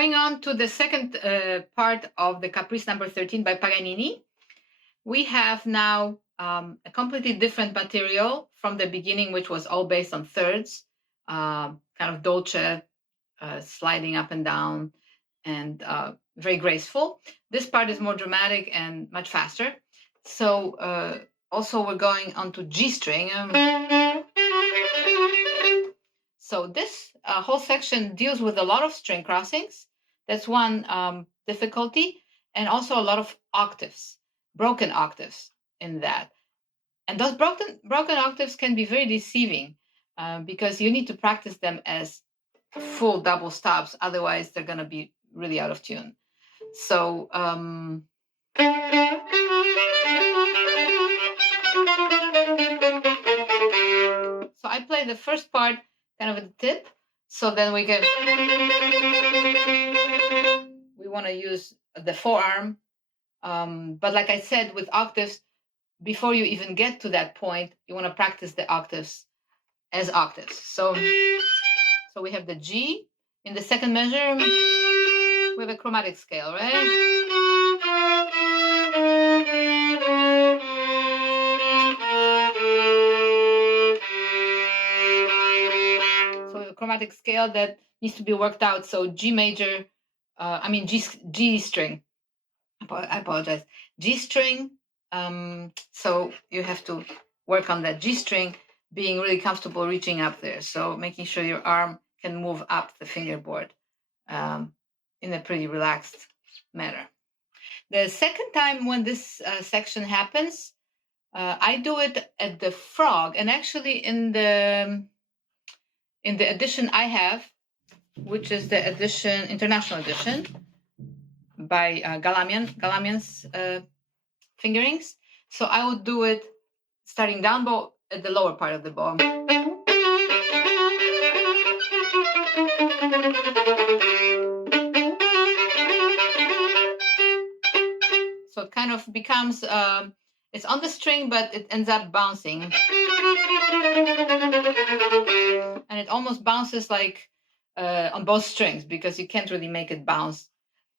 Going on to the second part of the Caprice number 13 by Paganini, we have now a completely different material from the beginning, which was all based on thirds, kind of dolce, sliding up and down, and very graceful. This part is more dramatic and much faster. So also we're going on to G string. So this whole section deals with a lot of string crossings. That's one difficulty, and also a lot of octaves, broken octaves in that. And those broken octaves can be very deceiving because you need to practice them as full double stops. Otherwise, they're going to be really out of tune. So so I play the first part kind of at the tip. So then we want to use the forearm. But like I said, with octaves, before you even get to that point, you want to practice the octaves as octaves. So we have the G in the second measure. We have a chromatic scale, right? So we have a chromatic scale that needs to be worked out. So G major, G string. I apologize. G string. So you have to work on that G string, being really comfortable reaching up there. So making sure your arm can move up the fingerboard in a pretty relaxed manner. The second time when this section happens, I do it at the frog, and actually in the edition I have, which is the international edition by Galamian's fingerings. So I would do it starting down bow at the lower part of the bow. So it kind of becomes, it's on the string, but it ends up bouncing. And it almost bounces like on both strings because you can't really make it bounce.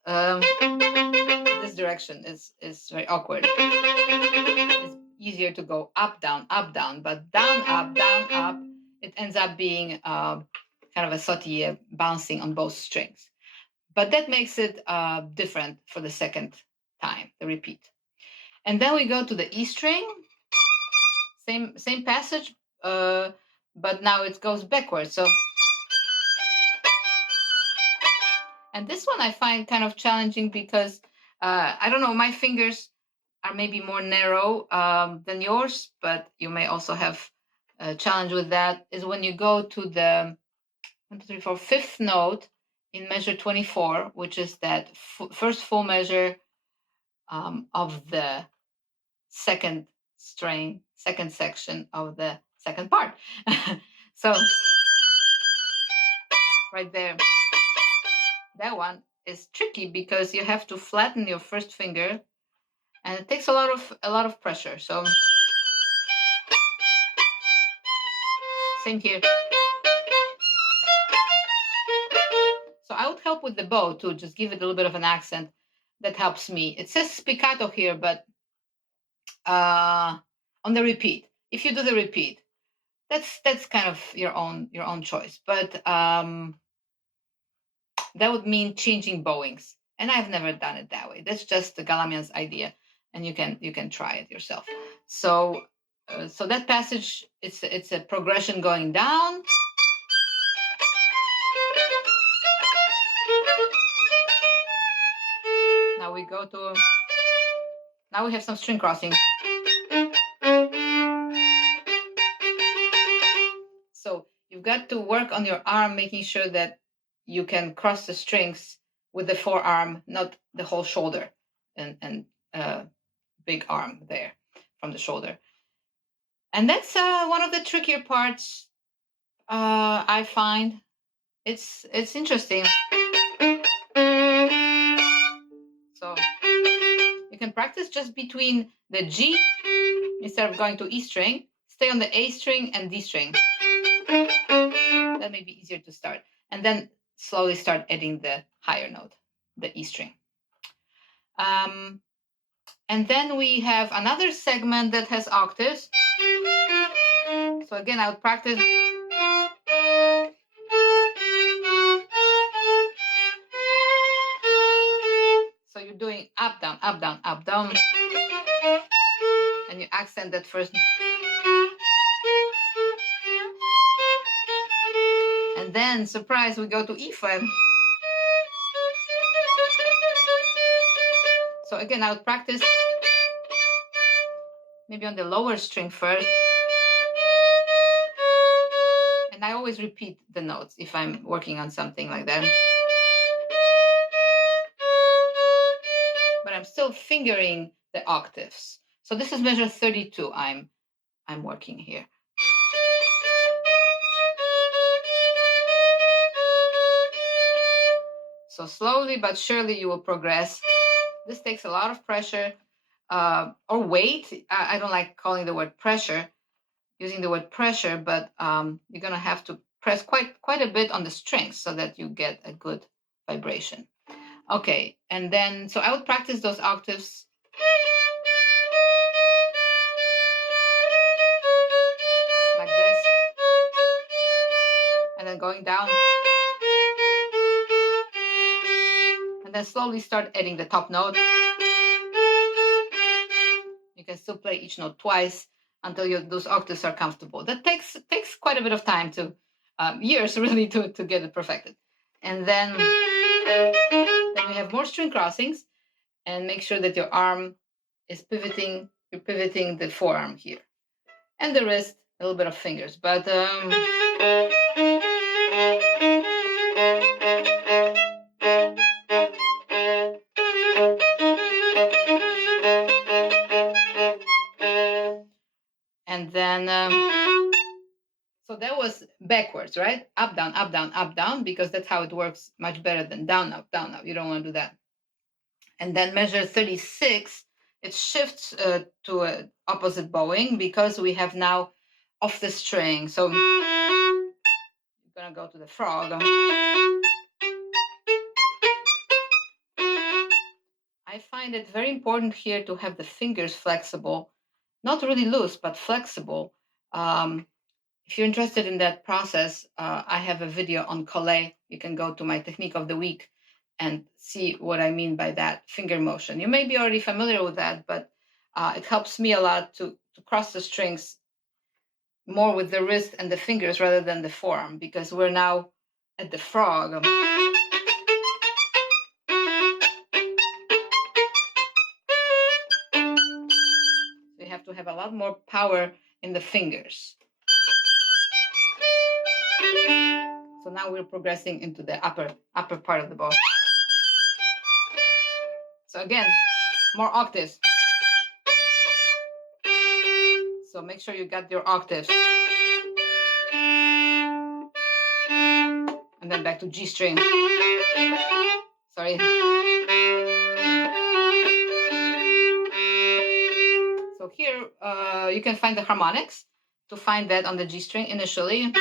This direction is very awkward. It's easier to go up, down, but down, up, it ends up being kind of a sautille bouncing on both strings. But that makes it different for the second time, the repeat. And then we go to the E string, same passage, but now it goes backwards. So, and this one I find kind of challenging because I don't know, my fingers are maybe more narrow than yours, but you may also have a challenge with that, is when you go to the 1, 2, 3, 4, fifth note in measure 24, which is that first full measure of the second string, second section of the second part. So right there, that one is tricky because you have to flatten your first finger, and it takes a lot of pressure. So same here. So I would help with the bow too, just give it a little bit of an accent. That helps me. It says spiccato here, but on the repeat, if you do the repeat, that's kind of your own choice. But that would mean changing bowings, and I've never done it that way. That's just the Galamian's idea, and you can try it yourself. So so that passage, it's a progression going down. Now we go to, now we have some string crossing. So you've got to work on your arm, making sure that you can cross the strings with the forearm, not the whole shoulder, and big arm there from the shoulder. And that's one of the trickier parts. I find it's interesting. So you can practice just between the G instead of going to E string. Stay on the A string and D string. That may be easier to start. And then slowly start adding the higher note, the E string. And then we have another segment that has octaves. So again, I would practice. So you're doing up, down, up, down, up, down. And you accent that first. And then, surprise, we go to E flat. So again, I would practice maybe on the lower string first. And I always repeat the notes if I'm working on something like that. But I'm still fingering the octaves. So this is measure 32 I'm working here. So slowly but surely you will progress. This takes a lot of pressure or weight. I don't like calling the word pressure, using the word pressure, but you're gonna have to press quite a bit on the strings so that you get a good vibration. Okay, and then, so I would practice those octaves. Like this. And then going down. And then slowly start adding the top note. You can still play each note twice until those octaves are comfortable. That takes quite a bit of time to, years really, to get it perfected. And then we have more string crossings, and make sure that your arm is pivoting. You're pivoting the forearm here, and the wrist, a little bit of fingers, but and then so that was backwards, right? Up, down, up, down, up, down, because that's how it works much better than down, up, down, up. You don't want to do that. And then measure 36, it shifts to an opposite bowing because we have now off the string. So you're gonna go to the frog. I find it very important here to have the fingers flexible, not really loose, but flexible. If you're interested in that process, I have a video on collé. You can go to my technique of the week and see what I mean by that finger motion. You may be already familiar with that, but it helps me a lot to cross the strings more with the wrist and the fingers rather than the forearm, because we're now at the frog. So you have to have a lot more power in the fingers. So now we're progressing into the upper part of the bow. So again, more octaves. So make sure you got your octaves. And then back to G string. Sorry. So here you can find the harmonics. To find that on the G string initially. And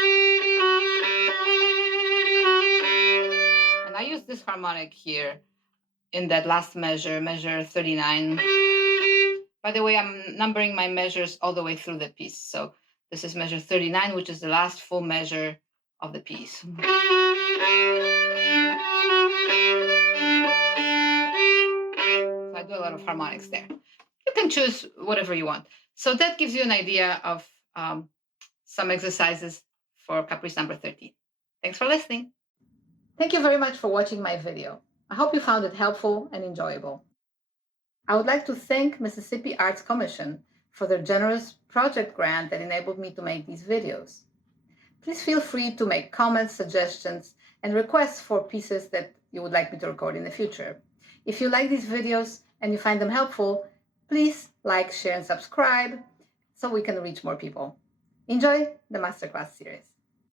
I use this harmonic here in that last measure, measure 39. By the way, I'm numbering my measures all the way through the piece. So this is measure 39, which is the last full measure of the piece. So I do a lot of harmonics there. You can choose whatever you want. So that gives you an idea of some exercises for Caprice number 13. Thanks for listening. Thank you very much for watching my video. I hope you found it helpful and enjoyable. I would like to thank Mississippj Arts Commission for their generous project grant that enabled me to make these videos. Please feel free to make comments, suggestions, and requests for pieces that you would like me to record in the future. If you like these videos and you find them helpful, please like, share, and subscribe so we can reach more people. Enjoy the Masterclass series.